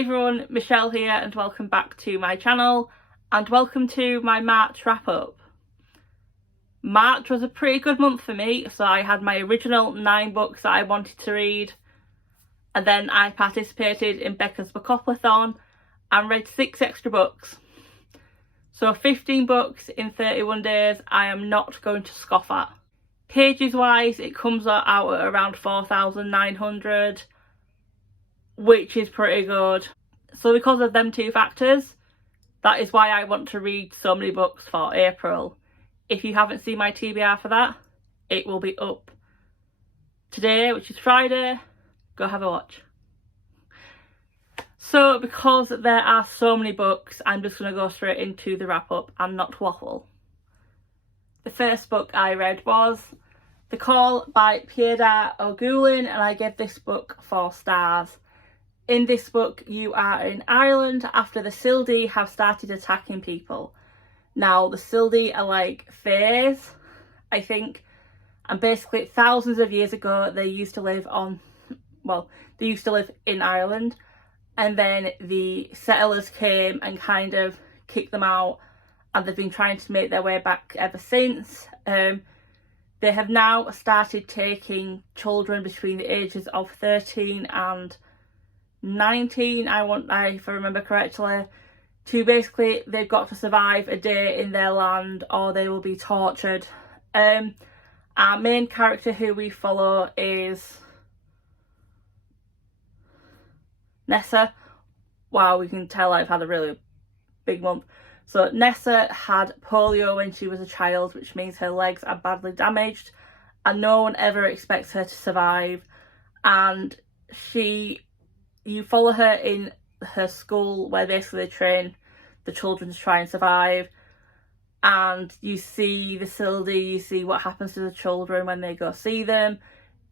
Hey everyone, Michelle here and welcome back to my channel and welcome to my March wrap up. March was a pretty good month for me, so I had my original 9 books that I wanted to read, and then I participated in Beccas Bookoplathon and read 6 extra books. So 15 books in 31 days I am not going to scoff at. Pages wise it comes out at around 4,900, which is pretty good. So because of them 2 factors, that is why I want to read so many books for April. If you haven't seen my TBR for that, it will be up today, which is Friday. Go have a watch. So because there are so many books, I'm just going to go straight into the wrap up and not waffle. The first book I read was The Call by Peadar O'Goolan, and I gave this book 4 stars. In this book, you are in Ireland after the Sildi have started attacking people. Now, the Sildi are like fays, I think, and basically thousands of years ago they used to live in Ireland, and then the settlers came and kind of kicked them out, and they've been trying to make their way back ever since. They have now started taking children between the ages of 13 and 19, if I remember correctly, to basically they've got to survive a day in their land or they will be tortured. Our main character who we follow is Nessa. Wow, we can tell I've had a really big month. So Nessa had polio when she was a child, which means her legs are badly damaged and no one ever expects her to survive. And you follow her in her school where basically they train the children to try and survive, and you see the Sildi, you see what happens to the children when they go see them.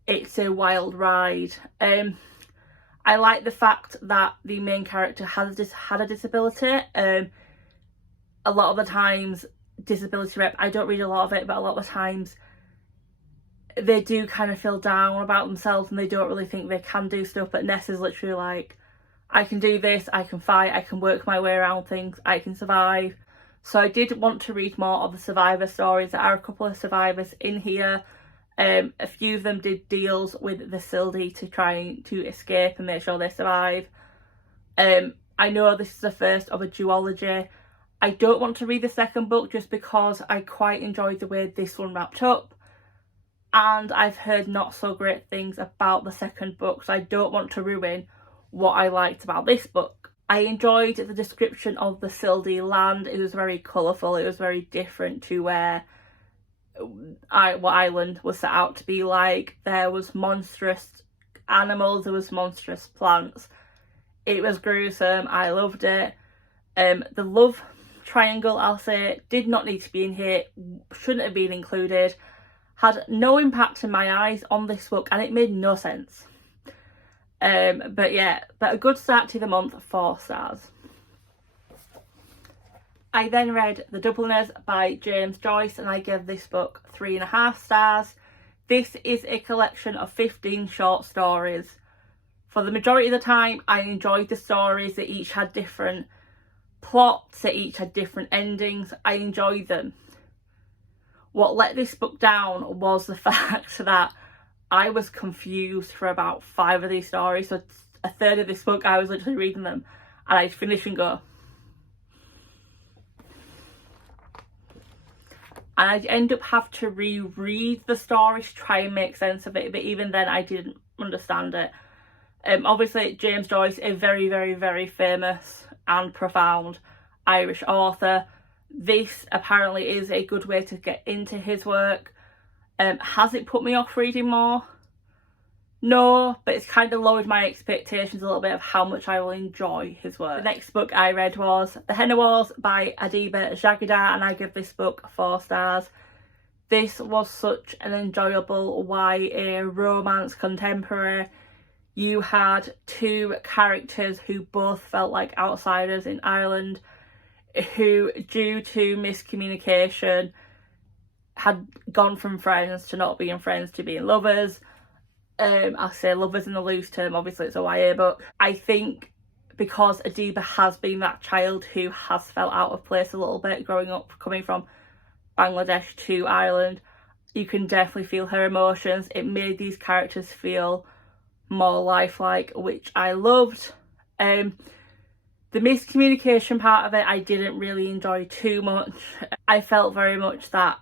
It's a wild ride. I like the fact that the main character had a disability. A lot of the times disability rep, I don't read a lot of it, but a lot of the times they do kind of feel down about themselves and they don't really think they can do stuff. But Nessa's literally like, I can do this, I can fight, I can work my way around things, I can survive. So I did want to read more of the survivor stories. There are a couple of survivors in here. A few of them did deals with the Sildi to try to escape and make sure they survive. I know this is the first of a duology. I don't want to read the second book just because I quite enjoyed the way this one wrapped up. And I've heard not so great things about the second book, so I don't want to ruin what I liked about this book. I enjoyed the description of the Sildi land. It was very colourful, it was very different to where what Ireland was set out to be like. There was monstrous animals, there was monstrous plants. It was gruesome, I loved it. The love triangle, I'll say, did not need to be in here, shouldn't have been included. Had no impact in my eyes on this book and it made no sense. But a good start to the month, 4 stars. I then read The Dubliners by James Joyce and I gave this book 3.5 stars. This is a collection of 15 short stories. For the majority of the time I enjoyed the stories. They each had different plots, they each had different endings. I enjoyed them. What let this book down was the fact that I was confused for about 5 of these stories. So a third of this book I was literally reading them and I'd finish and go. And I'd end up having to reread the story to try and make sense of it, but even then I didn't understand it. Obviously James Joyce, a very, very, very famous and profound Irish author. This apparently is a good way to get into his work. Has it put me off reading more? No, but it's kind of lowered my expectations a little bit of how much I will enjoy his work. The next book I read was The Henna Walls by Adiba Jagadar and I give this book 4 stars. This was such an enjoyable YA romance contemporary. You had 2 characters who both felt like outsiders in Ireland, who, due to miscommunication, had gone from friends to not being friends to being lovers. I'll say lovers in the loose term, obviously it's a YA book. I think because Adiba has been that child who has felt out of place a little bit growing up, coming from Bangladesh to Ireland. You can definitely feel her emotions. It made these characters feel more lifelike, which I loved. The miscommunication part of it I didn't really enjoy too much. I felt very much that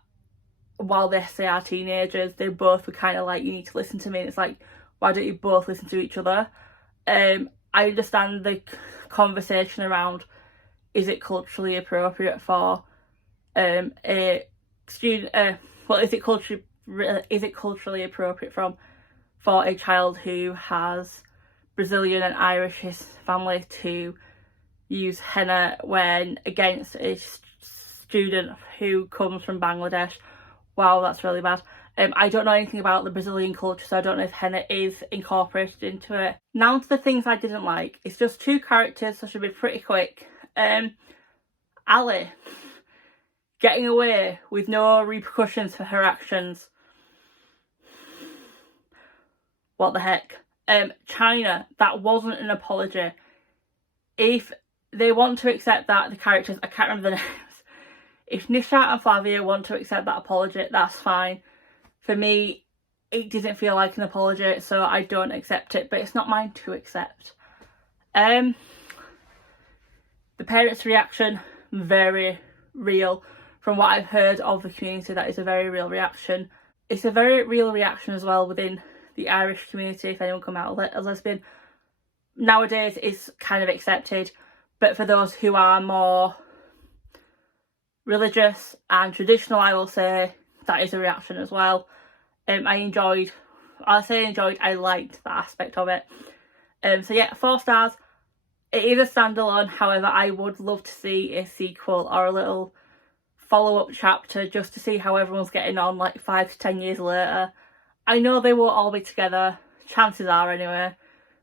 while they are teenagers, they both were kind of like, you need to listen to me, and it's like, why don't you both listen to each other? I understand the conversation around, is it culturally appropriate for a student, is it culturally appropriate for a child who has Brazilian and Irish family to use henna when against a student who comes from Bangladesh? Wow, that's really bad. I don't know anything about the Brazilian culture, so I don't know if henna is incorporated into it. Now to the things I didn't like. It's just 2 characters, so I should be pretty quick. Ali getting away with no repercussions for her actions. What the heck? China, that wasn't an apology. If they want to accept that, the characters, I can't remember the names. If Nishat and Flavia want to accept that apology, that's fine. For me, it didn't feel like an apology, so I don't accept it, but it's not mine to accept. The parents' reaction, very real. From what I've heard of the community, that is a very real reaction. It's a very real reaction as well within the Irish community. If anyone come out as lesbian, nowadays it's kind of accepted, but for those who are more religious and traditional, I will say that is a reaction as well. I liked that aspect of it. So yeah, 4 stars. It is a standalone, however I would love to see a sequel or a little follow-up chapter just to see how everyone's getting on like 5 to 10 years later. I know they won't all be together, chances are anyway,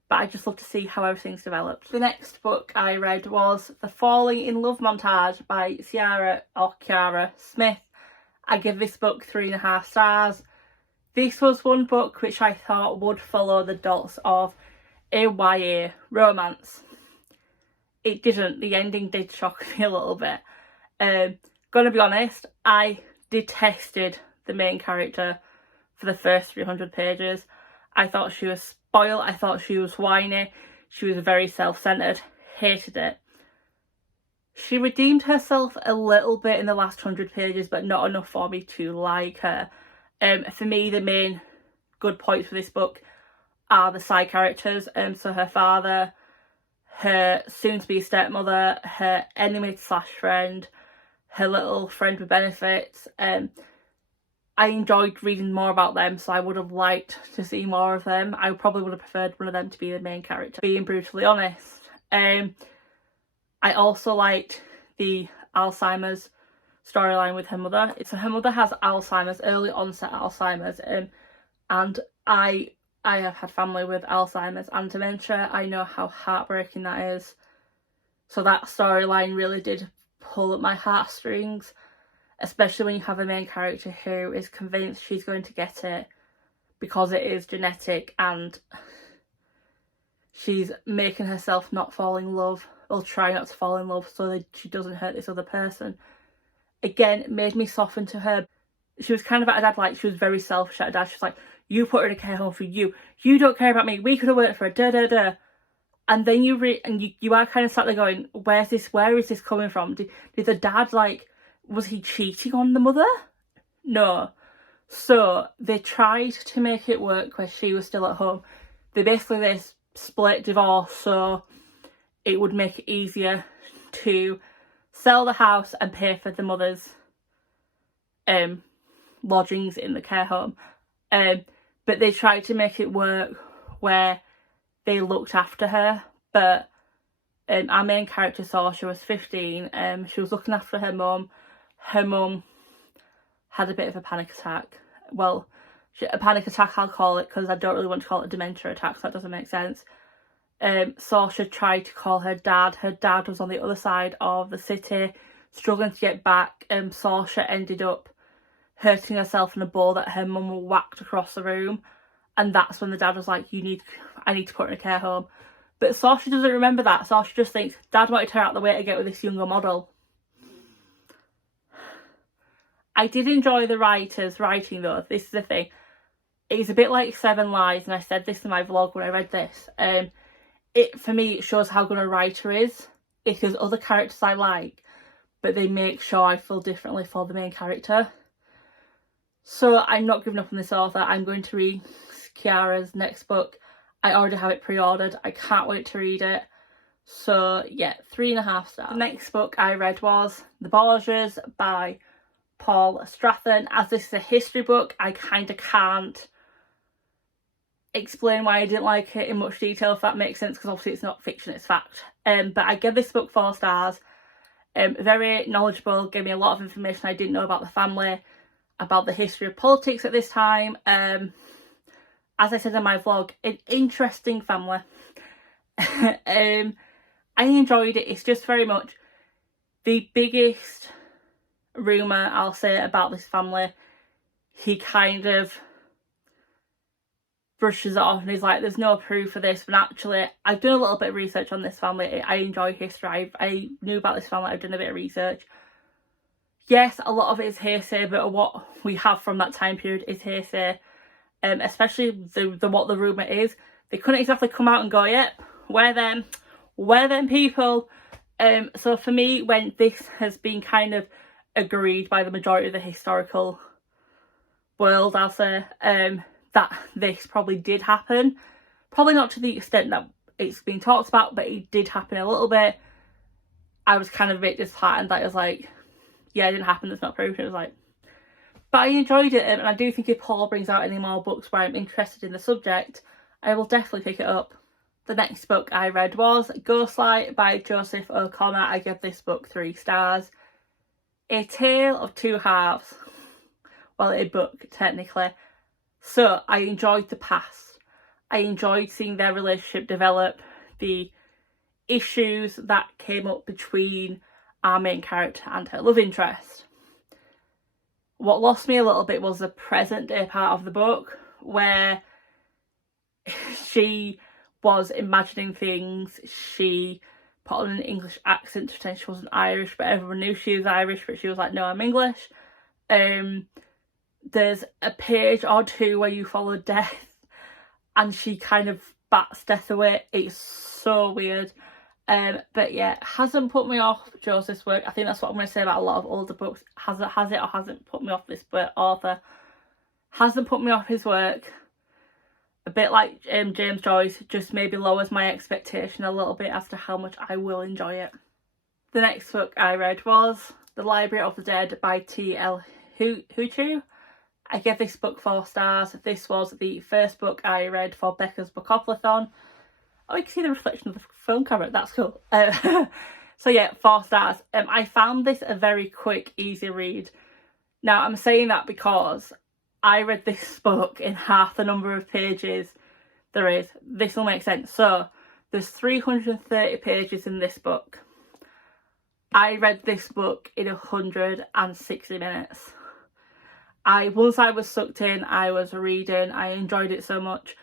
but I just love to see how everything's developed. The next book I read was The Falling in Love Montage by Kiara Smith. I give this book 3.5 stars. This was one book which I thought would follow the dots of a YA romance. It didn't. The ending did shock me a little bit. Gonna be honest, I detested the main character for the first 300 pages. I thought she was spoiled, I thought she was whiny, she was very self-centred, hated it. She redeemed herself a little bit in the last 100 pages, but not enough for me to like her. For me, the main good points for this book are the side characters. So her father, her soon-to-be stepmother, her enemy/friend, her little friend with benefits. I enjoyed reading more about them, so I would have liked to see more of them. I probably would have preferred one of them to be the main character, being brutally honest. I also liked the Alzheimer's storyline with her mother. So her mother has Alzheimer's, early onset Alzheimer's, and I have had family with Alzheimer's and dementia. I know how heartbreaking that is. So that storyline really did pull at my heartstrings, especially when you have a main character who is convinced she's going to get it because it is genetic, and she's making herself not fall in love, or try not to fall in love so that she doesn't hurt this other person. Again, it made me soften to her. She was kind of at her dad, like, she was very selfish at her dad. She's like, you put her in a care home for you. You don't care about me. We could have worked for her, da da da. And then you are kind of sat there going, where is this coming from? Did the dad, like, was he cheating on the mother? No. So they tried to make it work where she was still at home. They split, divorce, so it would make it easier to sell the house and pay for the mother's lodgings in the care home. But they tried to make it work where they looked after her, but our main character Saoirse was 15. She was looking after her mum. Her mum had a bit of a panic attack. Well, a panic attack I'll call it, because I don't really want to call it a dementia attack, so that doesn't make sense. Saoirse tried to call her dad. Her dad was on the other side of the city, struggling to get back. Saoirse ended up hurting herself in a ball that her mum whacked across the room, and that's when the dad was like, I need to put her in a care home. But Saoirse doesn't remember that. Saoirse just thinks, Dad wanted her out of the way to get with this younger model. I did enjoy the writers writing though. This is the thing. It's a bit like Seven Lies, and I said this in my vlog when I read this. For me, it shows how good a writer is. If there's other characters I like, but they make sure I feel differently for the main character. So I'm not giving up on this author. I'm going to read Kiara's next book. I already have it pre-ordered. I can't wait to read it. So yeah, 3.5 stars. The next book I read was The Bulges by Paul Strathen. As this is a history book, I kind of can't explain why I didn't like it in much detail, if that makes sense, because obviously it's not fiction, it's fact. But I give this book 4 stars. Very knowledgeable, gave me a lot of information I didn't know about the family, about the history of politics at this time. As I said in my vlog, an interesting family. I enjoyed it. It's just very much the biggest rumour I'll say about this family. He kind of brushes it off and he's like, there's no proof for this, but actually I've done a little bit of research on this family. I enjoy history. I knew about this family. I've done a bit of research. Yes, a lot of it is hearsay, but what we have from that time period is hearsay. Especially what the rumour is. They couldn't exactly come out and go, yep, we're them people. So for me, when this has been kind of agreed by the majority of the historical world, I'll say, that this probably did happen. Probably not to the extent that it's been talked about, but it did happen a little bit. I was kind of a bit disheartened that it was like, yeah, it didn't happen, there's not proof. It was like, but I enjoyed it, and I do think if Paul brings out any more books where I'm interested in the subject, I will definitely pick it up. The next book I read was Ghostlight by Joseph O'Connor. I give this book 3 stars. A tale of two halves. Well, a book, technically. So, I enjoyed the past. I enjoyed seeing their relationship develop, the issues that came up between our main character and her love interest. What lost me a little bit was the present day part of the book, where she was imagining things. She put on an English accent to pretend she wasn't Irish, but everyone knew she was Irish, but she was like, no, I'm English. There's a page or 2 where you follow death and she kind of bats death away. It's so weird. But yeah, hasn't put me off Joseph's work. I think that's what I'm going to say about a lot of older books. Has it or hasn't put me off this author. Hasn't put me off his work. A bit like James Joyce, just maybe lowers my expectation a little bit as to how much I will enjoy it. The next book I read was The Library of the Dead by T.L. Huchu. I gave this book 4 stars. This was the first book I read for Beccas Bookoplathon. Oh, you can see the reflection of the phone camera. That's cool. So yeah, 4 stars. I found this a very quick, easy read. Now, I'm saying that because I read this book in half the number of pages there is. This will make sense. So, there's 330 pages in this book. I read this book in 160 minutes. Once I was sucked in, I was reading. I enjoyed it so much.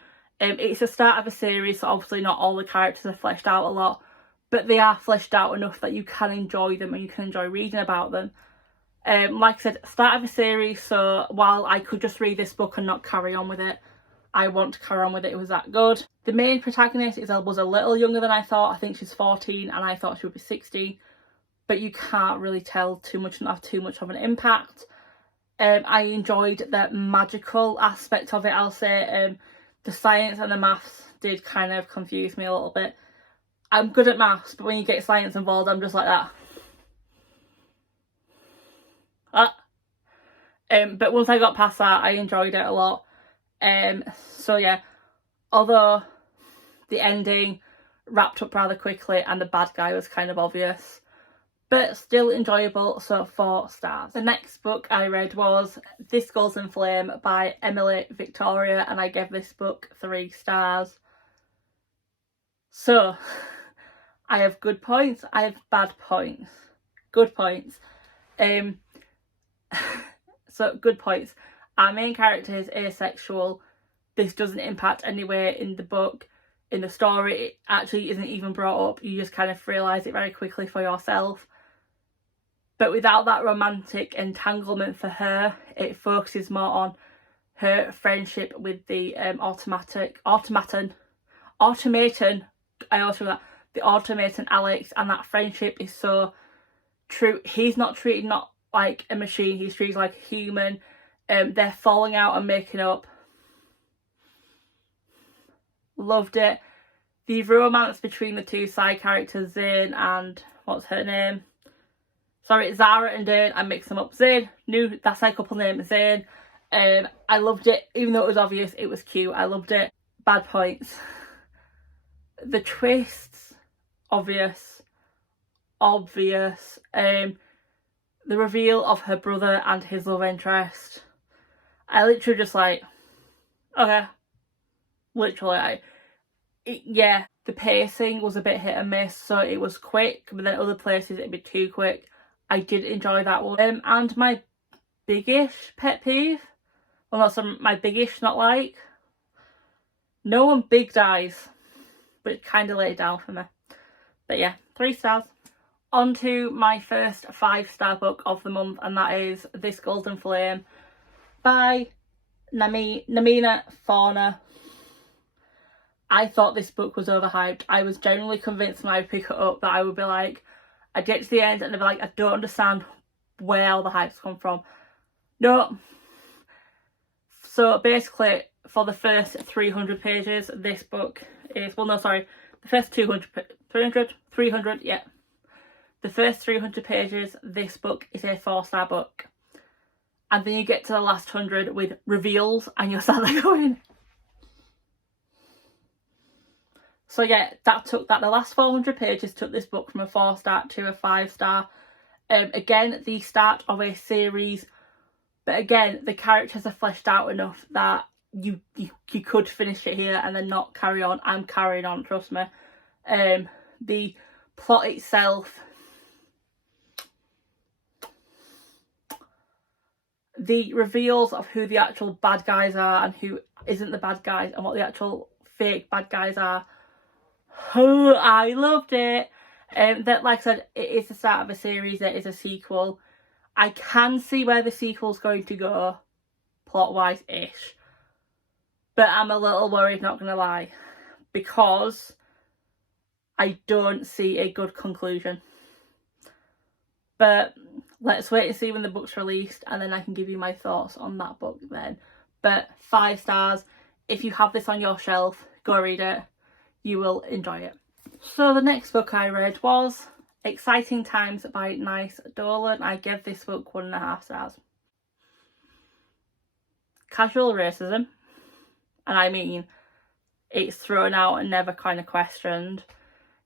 It's the start of a series, so obviously not all the characters are fleshed out a lot, but they are fleshed out enough that you can enjoy them and you can enjoy reading about them. Like I said, start of a series, so while I could just read this book and not carry on with it, I want to carry on with it. It was that good. The main protagonist was a little younger than I thought. I think she's 14 and I thought she would be 16, but you can't really tell too much and have too much of an impact. I enjoyed the magical aspect of it, I'll say. The science and the maths did kind of confuse me a little bit. I'm good at maths, but when you get science involved, I'm just like that. But once I got past that, I enjoyed it a lot. So yeah, although the ending wrapped up rather quickly and the bad guy was kind of obvious, but still enjoyable, so 4 stars. The next book I read was This Golden Flame by Emily Victoria, and I gave this book 3 stars. So, I have good points, I have bad points. Good points. So, good points. Our main character is asexual. This doesn't impact anywhere in the book. in the story, it actually isn't even brought up. You just kind of realise it very quickly for yourself. But without that romantic entanglement for her, it focuses more on her friendship with the automaton, the automaton Alex, and that friendship is so true. He's not treated not like a machine, he's treated like a human. They're falling out and making up. Loved it. The romance between the two side characters, Zane and what's her name? Sorry, Zara and Dane. I mixed them up. Zane, knew that's her couple name, Zane. I loved it, even though it was obvious. It was cute. I loved it. Bad points. The twists, obvious. The reveal of her brother and his love interest. I literally just like, okay. Literally, yeah, the pacing was a bit hit and miss, so it was quick, but then other places it'd be too quick. I did enjoy that one. And my biggish pet peeve, well, my biggish not like, no one big dies, but it kind of laid down for me. But yeah, 3 stars. On to my first 5-star book of the month, and that is This Golden Flame by Namina Fauna. I thought this book was overhyped. I was genuinely convinced when I would pick it up that I would be like, I'd get to the end and I'd be like, I don't understand where all the hype's come from. No. So basically, for the first 300 pages, this book is, well, no, sorry, the first 300, yeah. The first 300 pages, this book is a 4-star book. And then you get to the last 100 with reveals and you're sat there going. So yeah, the last 400 pages took this book from a 4-star to a 5-star. Again, the start of a series, but again, the characters are fleshed out enough that you could finish it here and then not carry on. I'm carrying on, trust me. The plot itself, the reveals of who the actual bad guys are and who isn't the bad guys and what the actual fake bad guys are. Oh, I loved it. That, like I said, it is the start of a series. It is a sequel. I can see where the sequel's going to go, plot-wise-ish. But I'm a little worried, not going to lie, because I don't see a good conclusion. But let's wait and see when the book's released, and then I can give you my thoughts on that book then. But 5 stars. If you have this on your shelf, go read it. You will enjoy it. So the next book I read was Exciting Times by Nice Dolan. I gave this book 1.5 stars. Casual racism, and I mean it's thrown out and never kind of questioned.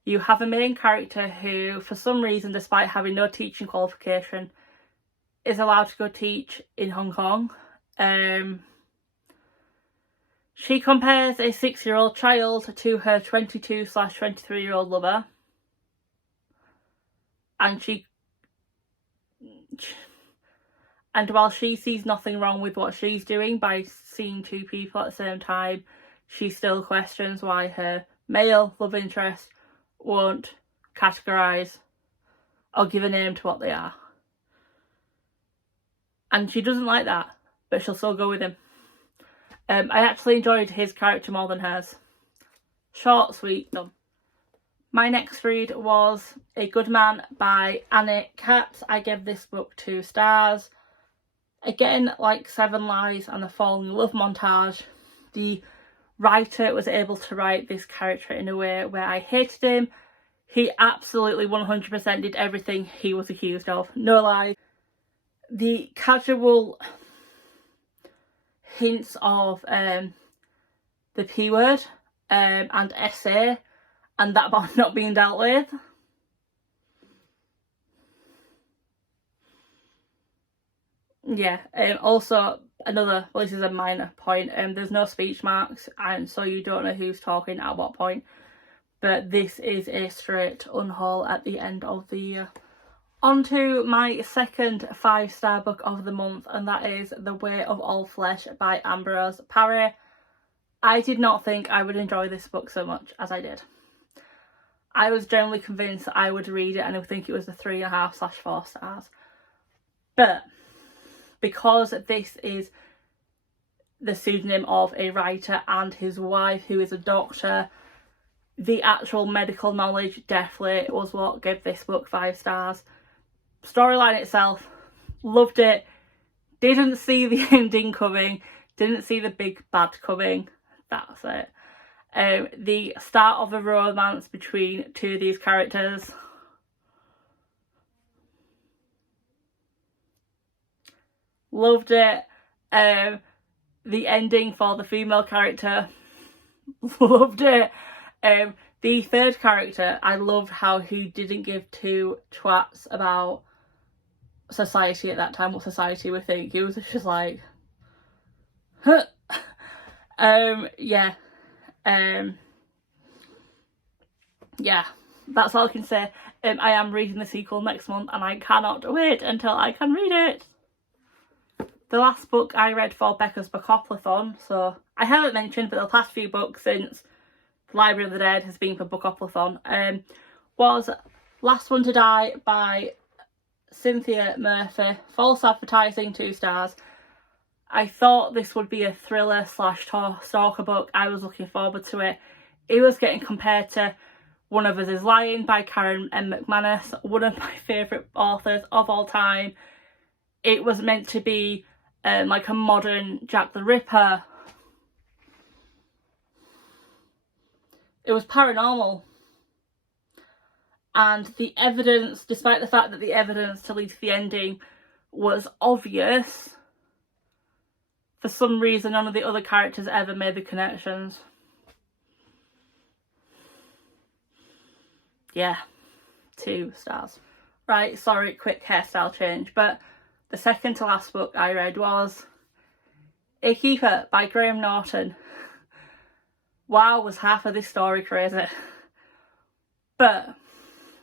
You have a main character who, for some reason, despite having no teaching qualification, is allowed to go teach in Hong Kong. She compares a 6-year-old child to her 22/23-year-old lover. And while she sees nothing wrong with what she's doing by seeing 2 people at the same time, she still questions why her male love interest won't categorise or give a name to what they are. And she doesn't like that, but she'll still go with him. I actually enjoyed his character more than hers. Short, sweet, done. My next read was A Good Man by Annie Katz. I gave this book 2 stars. Again, like 7 Lies and the Falling in Love montage, the writer was able to write this character in a way where I hated him. He absolutely 100% did everything he was accused of. No lie. The casual hints of the P word and SA and that about not being dealt with. Yeah, also another, well, this is a minor point, there's no speech marks and so you don't know who's talking at what point, but this is a straight unhaul at the end of the year. On to my second 5-star book of the month, and that is The Way of All Flesh by Ambrose Parry. I did not think I would enjoy this book so much as I did. I was generally convinced that I would read it and I would think it was a 3.5/4 stars. But because this is the pseudonym of a writer and his wife, who is a doctor, the actual medical knowledge definitely was what gave this book 5 stars. Storyline itself, loved it. Didn't see the ending coming. Didn't see the big bad coming. That's it. The start of a romance between two of these characters. Loved it. The ending for the female character. Loved it. The third character, I loved how he didn't give two twats about society at that time, what society would think. He was just like, huh. Yeah, that's all I can say. I am reading the sequel next month and I cannot wait until I can read it. The last book I read for Beccas Bookoplathon, so I haven't mentioned, but the past few books since The Library of the Dead has been for Bookoplathon, was Last One to Die by Cynthia Murphy. False advertising, 2 stars. I thought this would be a thriller / stalker book. I was looking forward to it. It was getting compared to One of Us is Lying by Karen M. McManus, one of my favourite authors of all time. It was meant to be like a modern Jack the Ripper. It was paranormal. And the evidence, despite the fact that the evidence to lead to the ending was obvious, for some reason none of the other characters ever made the connections. Yeah, 2 stars. Right, sorry, quick hairstyle change, but the second to last book I read was A Keeper by Graham Norton. Wow, was half of this story crazy. But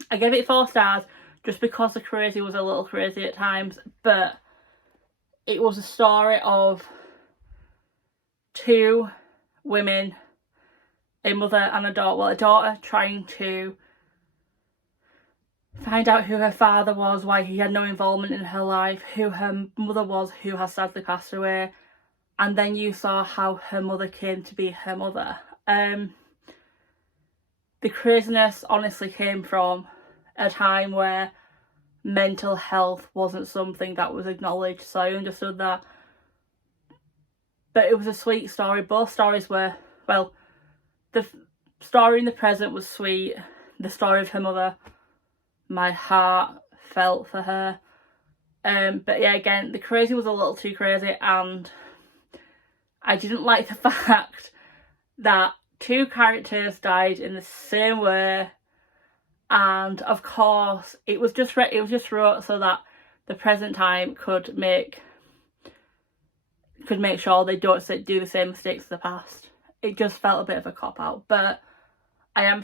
I gave it 4 stars just because the crazy was a little crazy at times, but it was a story of 2 women, a mother and a daughter, well, a daughter trying to find out who her father was, why he had no involvement in her life, who her mother was, who has sadly passed away, and then you saw how her mother came to be her mother. The craziness honestly came from a time where mental health wasn't something that was acknowledged, so I understood that. But it was a sweet story. Both stories were, well, the story in the present was sweet. The story of her mother, my heart felt for her. But yeah, again, the crazy was a little too crazy, and I didn't like the fact that 2 characters died in the same way, and of course it was just wrote so that the present time could make sure they don't do the same mistakes as the past. It just felt a bit of a cop-out, but I am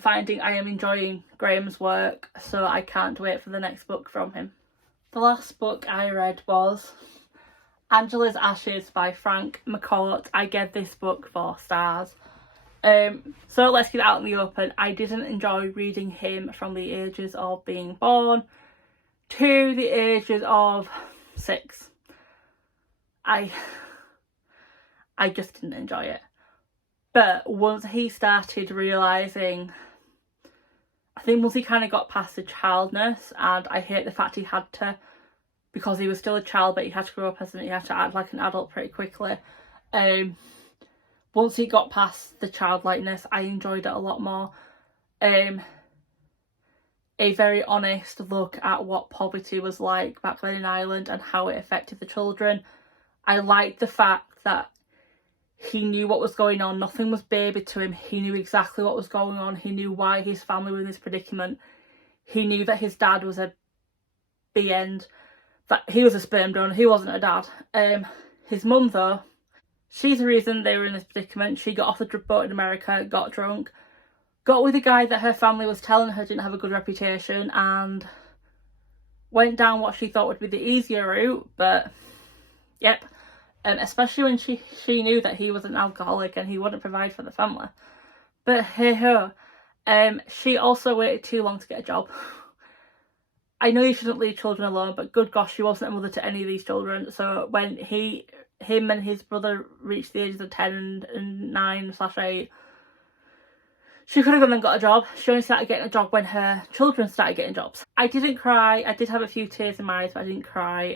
enjoying Graham's work, so I can't wait for the next book from him. The last book I read was Angela's Ashes by Frank McCourt. I gave this book 4 stars. So let's get it out in the open. I didn't enjoy reading him from the ages of being born to the ages of 6. I just didn't enjoy it. But once he started realising, I think once he kind of got past the childness, and I hate the fact he had to, because he was still a child, but he had to grow up he had to act like an adult pretty quickly. Once he got past the childlikeness, I enjoyed it a lot more. A very honest look at what poverty was like back then in Ireland and how it affected the children. I liked the fact that he knew what was going on. Nothing was baby to him. He knew exactly what was going on. He knew why his family were in this predicament. He knew that his dad was a B-end. That he was a sperm donor. He wasn't a dad. His mum, though, she's the reason they were in this predicament. She got off the boat in America, got drunk, got with a guy that her family was telling her didn't have a good reputation, and went down what she thought would be the easier route, but yep. especially when she knew that he was an alcoholic and he wouldn't provide for the family. But hey ho, she also waited too long to get a job. I know you shouldn't leave children alone, but good gosh, she wasn't a mother to any of these children. So when him and his brother reached the ages of 10 and 9/8, she could have gone and got a job. She only started getting a job when her children started getting jobs. I didn't cry. I did have a few tears in my eyes, but I didn't cry.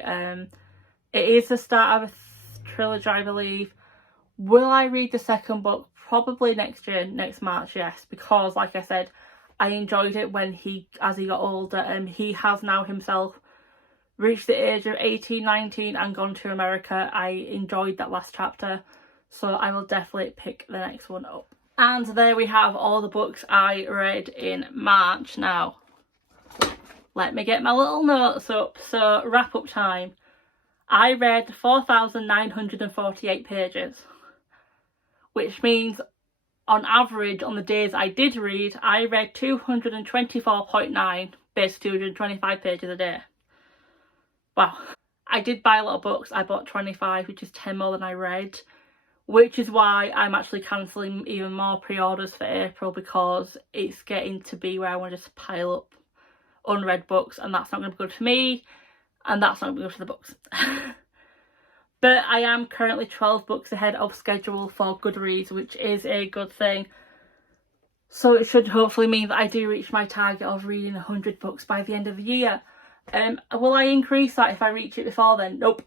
It is the start of a trilogy, I believe. Will I read the second book? Probably next year, next March, yes. Because, like I said, I enjoyed it as he got older. He has now himself reached the age of 18, 19 and gone to America. I enjoyed that last chapter. So I will definitely pick the next one up. And there we have all the books I read in March. Now, let me get my little notes up. So, wrap up time. I read 4,948 pages, which means on average, on the days I did read, I read 224.9, basically 225 pages a day. Wow. I did buy a lot of books. I bought 25, which is 10 more than I read, which is why I'm actually cancelling even more pre-orders for April, because it's getting to be where I want to just pile up unread books, and that's not going to be good for me, and that's not going to be good for the books. But I am currently 12 books ahead of schedule for Goodreads, which is a good thing. So it should hopefully mean that I do reach my target of reading 100 books by the end of the year. Will I increase that if I reach it before then? Nope.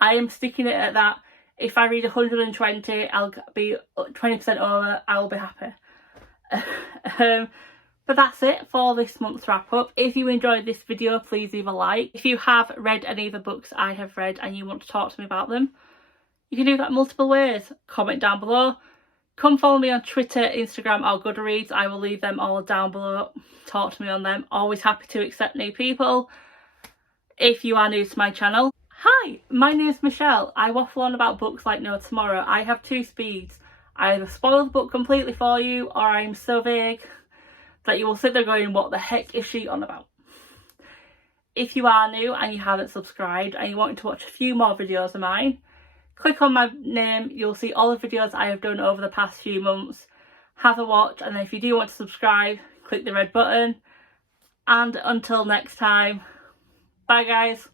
I am sticking it at that. If I read 120, I'll be 20% over, I'll be happy. But that's it for this month's wrap up. If you enjoyed this video, please leave a like. If you have read any of the books I have read and you want to talk to me about them, you can do that multiple ways. Comment down below. Come follow me on Twitter, Instagram or Goodreads. I will leave them all down below. Talk to me on them. Always happy to accept new people. If you are new to my channel, hi, my name is Michelle. I waffle on about books like no tomorrow. I have two speeds. I either spoil the book completely for you, or I am so vague that you will sit there going, what the heck is she on about? If you are new and you haven't subscribed and you want to watch a few more videos of mine, click on my name. You'll see all the videos I have done over the past few months. Have a watch, and then if you do want to subscribe, click the red button. And until next time, bye guys.